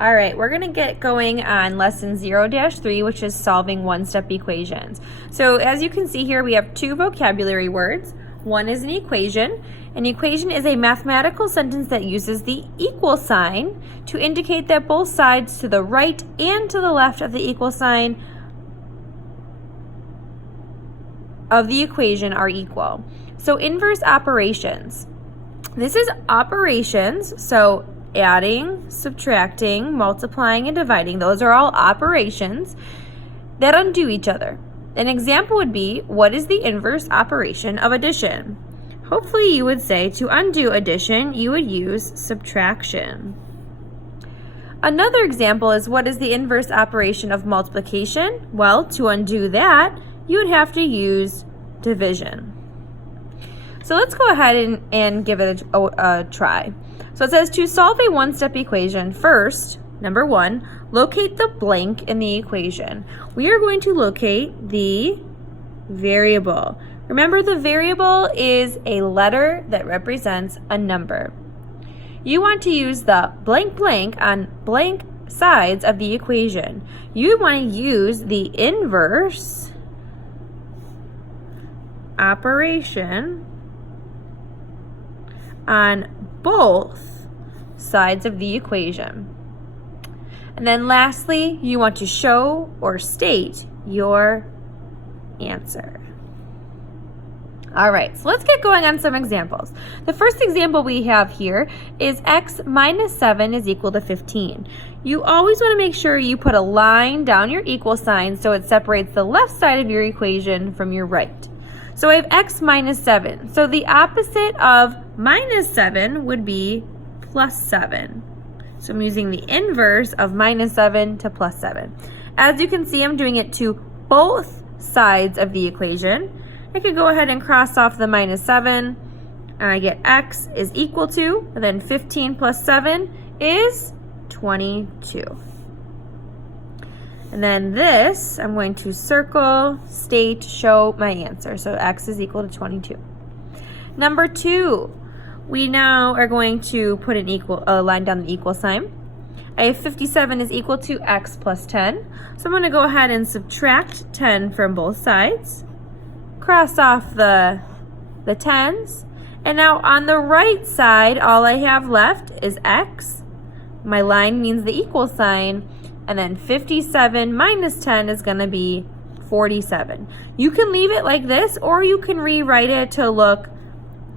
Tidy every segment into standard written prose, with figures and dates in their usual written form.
All right, we're going to get going on lesson 0-3, which is solving one-step equations. So as you can see here, we have two vocabulary words. One is an equation. An equation is a mathematical sentence that uses the equal sign to indicate that both sides to the right and to the left of the equal sign of the equation are equal. So inverse operations. This is operations, so adding, subtracting, multiplying, and dividing. Those are all operations that undo each other. An example would be, what is the inverse operation of addition? Hopefully you would say to undo addition, you would use subtraction. Another example is, what is the inverse operation of multiplication? Well, to undo that, you would have to use division. So let's go ahead and give it a try. So it says to solve a one-step equation, first, number one, locate the blank in the equation. We are going to locate the variable. Remember, the variable is a letter that represents a number. You want to use the blank blank on blank sides of the equation. You want to use the inverse operation on both sides of the equation. And then lastly, you want to show or state your answer. All right, so let's get going on some examples. The first example we have here is x minus 7 is equal to 15. You always want to make sure you put a line down your equal sign so it separates the left side of your equation from your right. So I have x minus 7. So the opposite of minus 7 would be plus 7. So I'm using the inverse of minus 7 to plus 7. As you can see, I'm doing it to both sides of the equation. I could go ahead and cross off the minus 7, and I get x is equal to, and then 15 plus 7 is 22. And then this, I'm going to circle, state, show my answer. So x is equal to 22. Number 2, we now are going to put a line down the equal sign. I have 57 is equal to x plus 10. So I'm going to go ahead and subtract 10 from both sides. Cross off the 10s. And now on the right side, all I have left is x. My line means the equal sign. And then 57 minus 10 is going to be 47. You can leave it like this, or you can rewrite it to look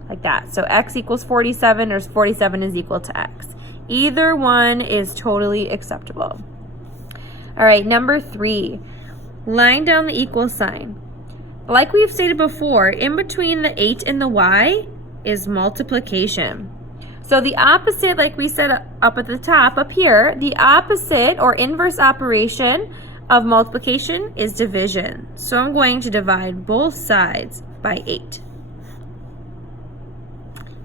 like that. So x equals 47, or 47 is equal to x. Either one is totally acceptable. All right, number 3, line down the equal sign. Like we've stated before, in between the 8 and the y is multiplication. So the opposite, like we said up at the top, up here, the opposite or inverse operation of multiplication is division. So I'm going to divide both sides by 8.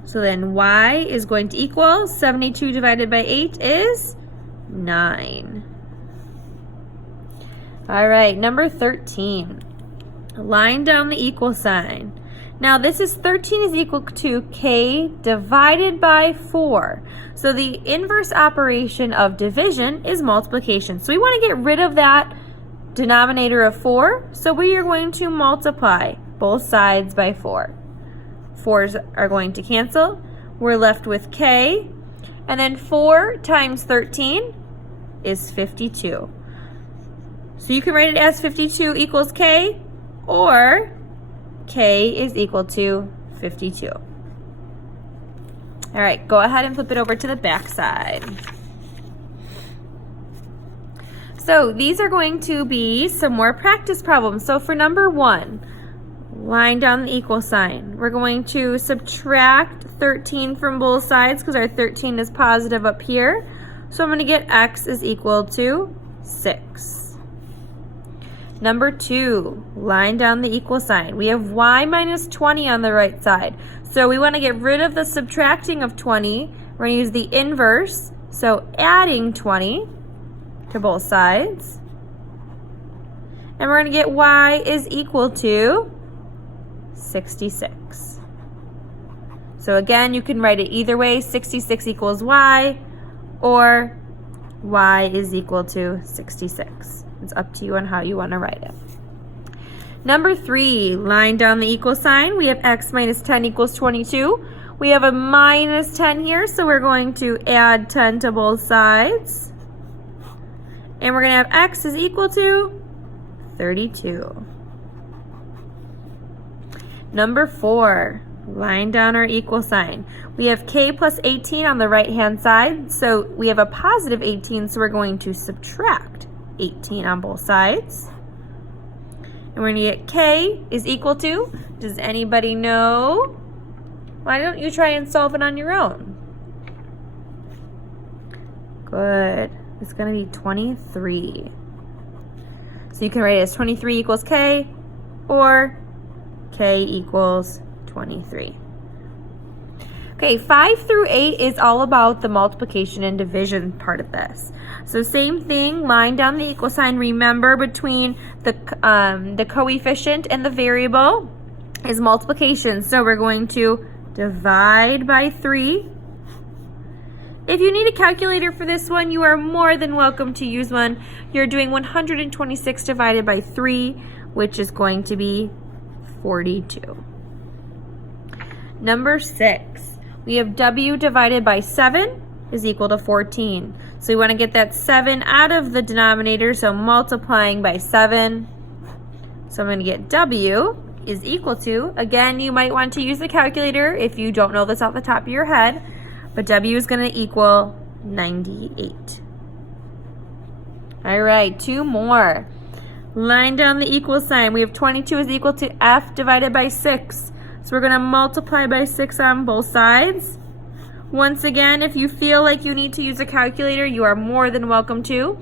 So then y is going to equal 72 divided by 8 is 9. All right, number 13. Line down the equal sign. Now this is 13 is equal to k divided by 4. So the inverse operation of division is multiplication. So we want to get rid of that denominator of 4. So we are going to multiply both sides by 4. 4's are going to cancel. We're left with k. And then 4 times 13 is 52. So you can write it as 52 equals k, or k is equal to 52. All right, go ahead and flip it over to the back side. So these are going to be some more practice problems. So for number 1, line down the equal sign. We're going to subtract 13 from both sides because our 13 is positive up here. So I'm going to get x is equal to 6. Number 2, line down the equal sign. We have y minus 20 on the right side. So we want to get rid of the subtracting of 20. We're going to use the inverse, so adding 20 to both sides. And we're going to get y is equal to 66. So again, you can write it either way. 66 equals y, or y is equal to 66. It's up to you on how you want to write it. Number 3, line down the equal sign. We have x minus 10 equals 22. We have a minus 10 here, so we're going to add 10 to both sides. And we're going to have x is equal to 32. Number 4, line down our equal sign. We have k plus 18 on the right-hand side, so we have a positive 18, so we're going to subtract 18 on both sides. And we're going to get k is equal to, does anybody know? Why don't you try and solve it on your own? Good. It's going to be 23. So you can write it as 23 equals k, or k equals 23. Okay, 5 through 8 is all about the multiplication and division part of this. So same thing, line down the equal sign. Remember, between the coefficient and the variable is multiplication. So we're going to divide by 3. If you need a calculator for this one, you are more than welcome to use one. You're doing 126 divided by 3, which is going to be 42. Number 6, we have w divided by 7 is equal to 14. So we want to get that 7 out of the denominator, so multiplying by 7. So I'm going to get w is equal to, again, you might want to use the calculator if you don't know this off the top of your head, but w is going to equal 98. All right, 2 more. Line down the equal sign. We have 22 is equal to f divided by 6. So we're going to multiply by 6 on both sides. Once again, if you feel like you need to use a calculator, you are more than welcome to.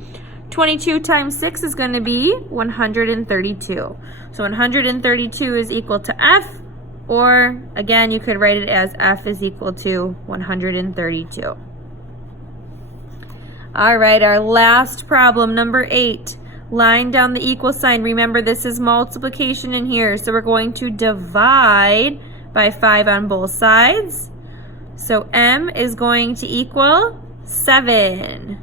22 times 6 is going to be 132. So 132 is equal to f, or again, you could write it as f is equal to 132. All right, our last problem, number 8. Line down the equal sign. Remember, this is multiplication in here, so we're going to divide by 5 on both sides. So m is going to equal 7.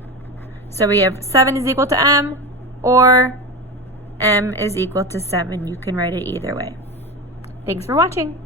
So we have 7 is equal to m, or m is equal to 7. You can write it either way. Thanks for watching.